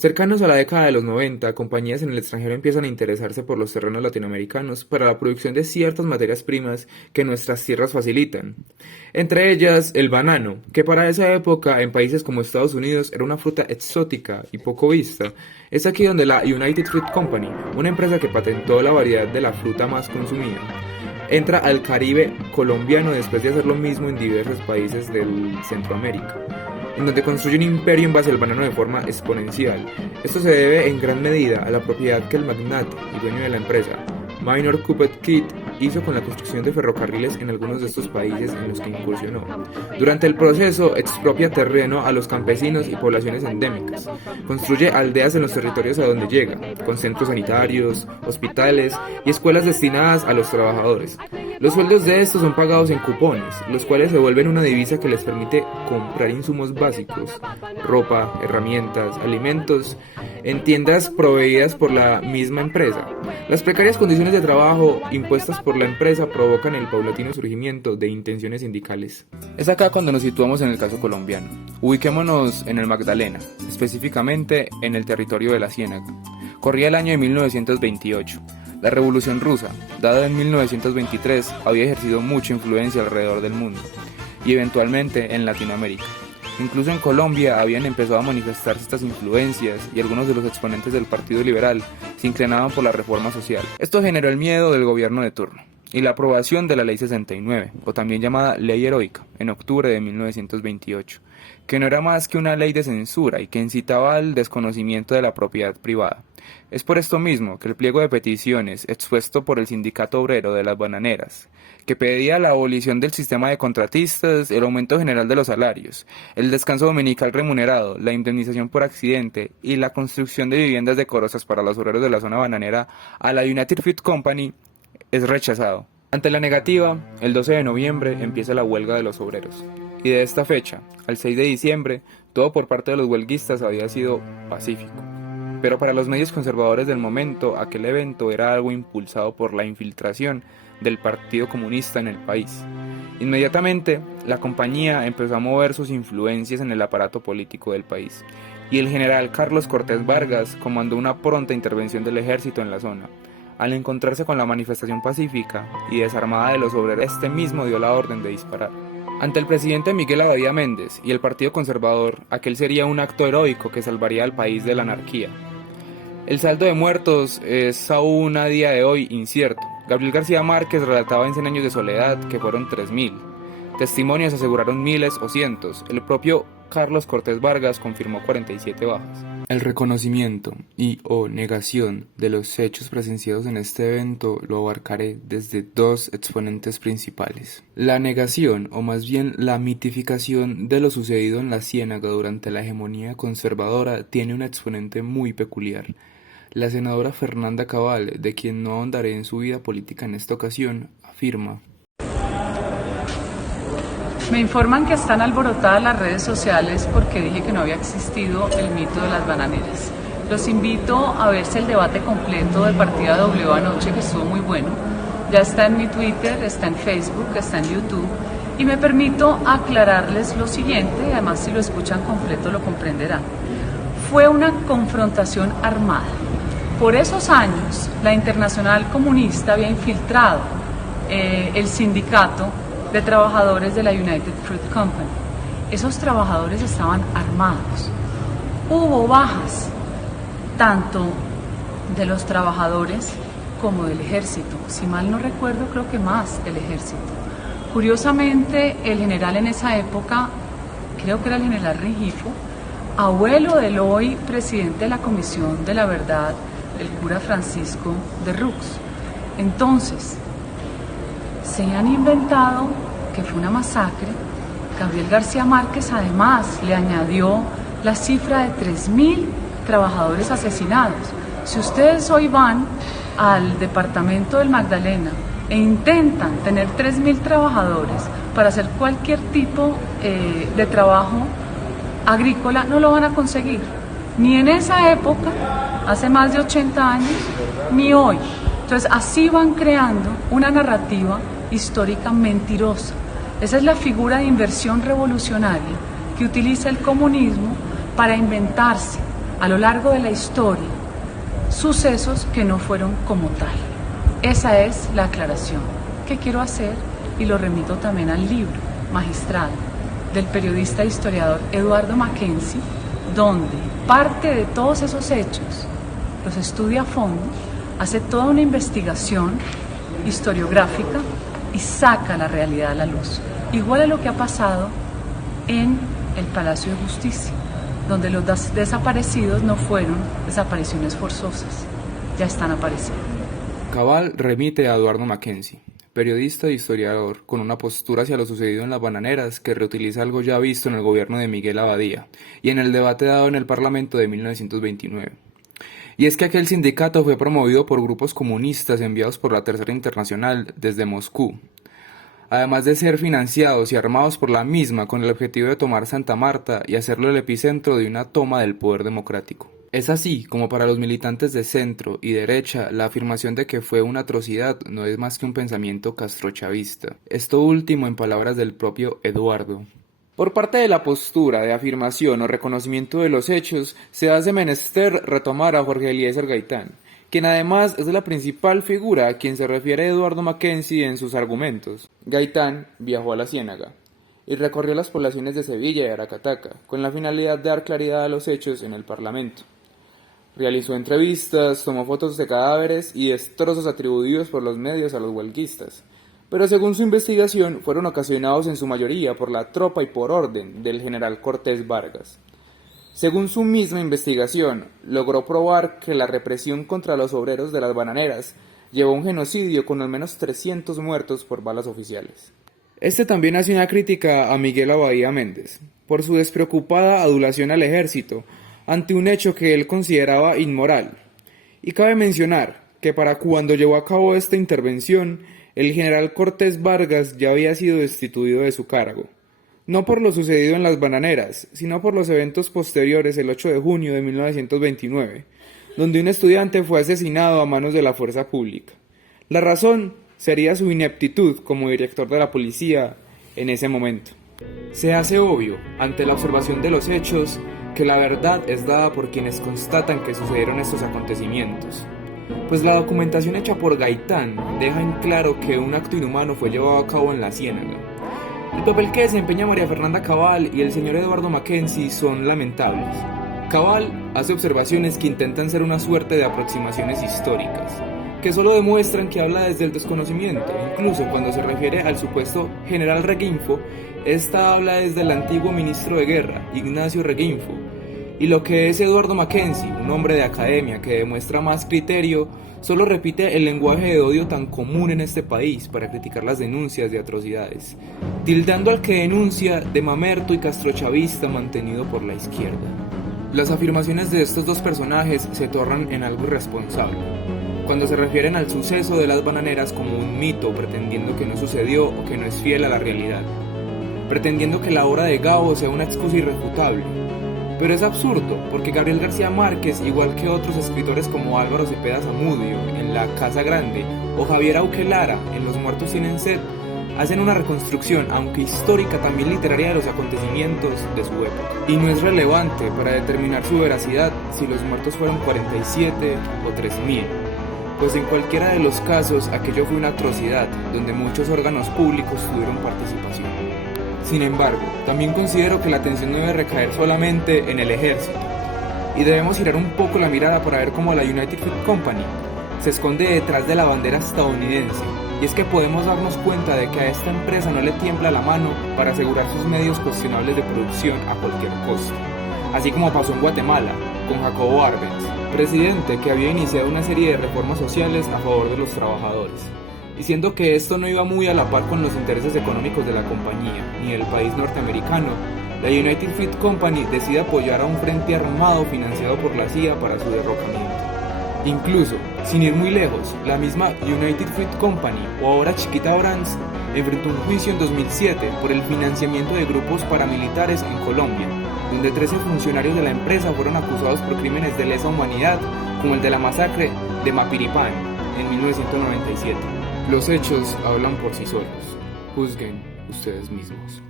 Cercanos a la década de los 90, compañías en el extranjero empiezan a interesarse por los terrenos latinoamericanos para la producción de ciertas materias primas que nuestras tierras facilitan. Entre ellas, el banano, que para esa época en países como Estados Unidos era una fruta exótica y poco vista. Es aquí donde la United Fruit Company, una empresa que patentó la variedad de la fruta más consumida, entra al Caribe colombiano después de hacer lo mismo en diversos países del Centroamérica, en donde construye un imperio en base al banano de forma exponencial. Esto se debe en gran medida a la propiedad que el magnate y dueño de la empresa, Minor Cuppet Kidd, hizo con la construcción de ferrocarriles en algunos de estos países en los que incursionó. Durante el proceso expropia terreno a los campesinos y poblaciones endémicas, construye aldeas en los territorios a donde llega, con centros sanitarios, hospitales y escuelas destinadas a los trabajadores. Los sueldos de estos son pagados en cupones, los cuales se vuelven una divisa que les permite comprar insumos básicos, ropa, herramientas, alimentos, en tiendas proveídas por la misma empresa. Las precarias condiciones de trabajo impuestas por la empresa provocan el paulatino surgimiento de intenciones sindicales. Es acá cuando nos situamos en el caso colombiano. Ubiquémonos en el Magdalena, específicamente en el territorio de la Ciénaga. Corría el año de 1928. La Revolución Rusa, dada en 1923, había ejercido mucha influencia alrededor del mundo, y eventualmente en Latinoamérica. Incluso en Colombia habían empezado a manifestarse estas influencias y algunos de los exponentes del Partido Liberal se inclinaban por la reforma social. Esto generó el miedo del gobierno de turno y la aprobación de la Ley 69, o también llamada Ley Heroica, en octubre de 1928, que no era más que una ley de censura y que incitaba al desconocimiento de la propiedad privada. Es por esto mismo que el pliego de peticiones expuesto por el Sindicato Obrero de las Bananeras, que pedía la abolición del sistema de contratistas, el aumento general de los salarios, el descanso dominical remunerado, la indemnización por accidente y la construcción de viviendas decorosas para los obreros de la zona bananera a la United Fruit Company, es rechazado. Ante la negativa, el 12 de noviembre empieza la huelga de los obreros, y de esta fecha, al 6 de diciembre, todo por parte de los huelguistas había sido pacífico. Pero para los medios conservadores del momento, aquel evento era algo impulsado por la infiltración del Partido Comunista en el país. Inmediatamente, la compañía empezó a mover sus influencias en el aparato político del país, y el general Carlos Cortés Vargas comandó una pronta intervención del ejército en la zona. Al encontrarse con la manifestación pacífica y desarmada de los obreros, este mismo dio la orden de disparar. Ante el presidente Miguel Abadía Méndez y el Partido Conservador, aquel sería un acto heroico que salvaría al país de la anarquía. El saldo de muertos es aún a día de hoy incierto. Gabriel García Márquez relataba en Cien años de soledad que fueron 3000. Testimonios aseguraron miles o cientos. El propio Carlos Cortés Vargas confirmó 47 bajas. El reconocimiento y o negación de los hechos presenciados en este evento lo abarcaré desde dos exponentes principales. La negación, o más bien la mitificación de lo sucedido en la Ciénaga durante la hegemonía conservadora, tiene un exponente muy peculiar. La senadora Fernanda Cabal, de quien no ahondaré en su vida política en esta ocasión, afirma: me informan que están alborotadas las redes sociales porque dije que no había existido el mito de las bananeras. Los invito a verse el debate completo de Partida W anoche, que estuvo muy bueno. Ya está en mi Twitter, está en Facebook, está en YouTube. Y me permito aclararles lo siguiente, además si lo escuchan completo lo comprenderán. Fue una confrontación armada. Por esos años, la Internacional Comunista había infiltrado el sindicato de trabajadores de la United Fruit Company. Esos trabajadores estaban armados. Hubo bajas, tanto de los trabajadores como del ejército. Si mal no recuerdo, creo que más el ejército. Curiosamente, el general en esa época, creo que era el general Rengifo, abuelo del hoy presidente de la Comisión de la Verdad, el cura Francisco de Rux. Entonces, se han inventado que fue una masacre. Gabriel García Márquez además le añadió la cifra de 3000 trabajadores asesinados. Si ustedes hoy van al departamento del Magdalena e intentan tener 3000 trabajadores para hacer cualquier tipo de trabajo agrícola, no lo van a conseguir. Ni en esa época, hace más de 80 años, ni hoy. Entonces así van creando una narrativa histórica mentirosa. Esa es la figura de inversión revolucionaria que utiliza el comunismo para inventarse a lo largo de la historia sucesos que no fueron como tal. Esa es la aclaración que quiero hacer y lo remito también al libro magistral del periodista e historiador Eduardo Mackenzie, donde parte de todos esos hechos los estudia a fondo, hace toda una investigación historiográfica y saca la realidad a la luz. Igual a lo que ha pasado en el Palacio de Justicia, donde los desaparecidos no fueron desapariciones forzosas, ya están apareciendo. Cabal remite a Eduardo Mackenzie, periodista e historiador con una postura hacia lo sucedido en las bananeras que reutiliza algo ya visto en el gobierno de Miguel Abadía y en el debate dado en el Parlamento de 1929. Y es que aquel sindicato fue promovido por grupos comunistas enviados por la Tercera Internacional desde Moscú, además de ser financiados y armados por la misma con el objetivo de tomar Santa Marta y hacerlo el epicentro de una toma del poder democrático. Es así como para los militantes de centro y derecha la afirmación de que fue una atrocidad no es más que un pensamiento castrochavista, esto último en palabras del propio Eduardo. Por parte de la postura de afirmación o reconocimiento de los hechos, se hace menester retomar a Jorge Eliezer Gaitán, quien además es la principal figura a quien se refiere Eduardo Mackenzie en sus argumentos. Gaitán viajó a la Ciénaga y recorrió las poblaciones de Sevilla y Aracataca, con la finalidad de dar claridad a los hechos en el Parlamento. Realizó entrevistas, tomó fotos de cadáveres y destrozos atribuidos por los medios a los huelguistas, pero según su investigación fueron ocasionados en su mayoría por la tropa y por orden del general Cortés Vargas. Según su misma investigación, logró probar que la represión contra los obreros de las bananeras llevó a un genocidio con al menos 300 muertos por balas oficiales. Este también hace una crítica a Miguel Abadía Méndez, por su despreocupada adulación al ejército, ante un hecho que él consideraba inmoral. Y cabe mencionar que para cuando llevó a cabo esta intervención, el general Cortés Vargas ya había sido destituido de su cargo, no por lo sucedido en las bananeras, sino por los eventos posteriores el 8 de junio de 1929, donde un estudiante fue asesinado a manos de la fuerza pública. La razón sería su ineptitud como director de la policía en ese momento. Se hace obvio, ante la observación de los hechos, que la verdad es dada por quienes constatan que sucedieron estos acontecimientos, pues la documentación hecha por Gaitán deja en claro que un acto inhumano fue llevado a cabo en la Ciénaga. El papel que desempeña María Fernanda Cabal y el señor Eduardo Mackenzie son lamentables. Cabal hace observaciones que intentan ser una suerte de aproximaciones históricas, que solo demuestran que habla desde el desconocimiento. Incluso cuando se refiere al supuesto general Reguinfo, esta habla desde el antiguo ministro de guerra, Ignacio Reguinfo, y lo que es Eduardo Mackenzie, un hombre de academia que demuestra más criterio, solo repite el lenguaje de odio tan común en este país para criticar las denuncias de atrocidades, tildando al que denuncia de mamerto y castrochavista mantenido por la izquierda. Las afirmaciones de estos dos personajes se tornan en algo irresponsable, cuando se refieren al suceso de las bananeras como un mito, pretendiendo que no sucedió o que no es fiel a la realidad, pretendiendo que la obra de Gabo sea una excusa irrefutable. Pero es absurdo, porque Gabriel García Márquez, igual que otros escritores como Álvaro Cepeda Zamudio en La Casa Grande o Javier Auque Lara en Los Muertos Tienen Sed, hacen una reconstrucción, aunque histórica, también literaria de los acontecimientos de su época. Y no es relevante para determinar su veracidad si los muertos fueron 47 o 3000, pues en cualquiera de los casos aquello fue una atrocidad, donde muchos órganos públicos tuvieron participación. Sin embargo, también considero que la atención no debe recaer solamente en el ejército, y debemos girar un poco la mirada para ver cómo la United Fruit Company se esconde detrás de la bandera estadounidense, y es que podemos darnos cuenta de que a esta empresa no le tiembla la mano para asegurar sus medios cuestionables de producción a cualquier costo, así como pasó en Guatemala con Jacobo Arbenz, presidente que había iniciado una serie de reformas sociales a favor de los trabajadores. Diciendo que esto no iba muy a la par con los intereses económicos de la compañía ni del país norteamericano, la United Fruit Company decide apoyar a un frente armado financiado por la CIA para su derrocamiento. Incluso, sin ir muy lejos, la misma United Fruit Company, o ahora Chiquita Brands, enfrentó un juicio en 2007 por el financiamiento de grupos paramilitares en Colombia, donde 13 funcionarios de la empresa fueron acusados por crímenes de lesa humanidad, como el de la masacre de Mapiripán en 1997. Los hechos hablan por sí solos. Juzguen ustedes mismos.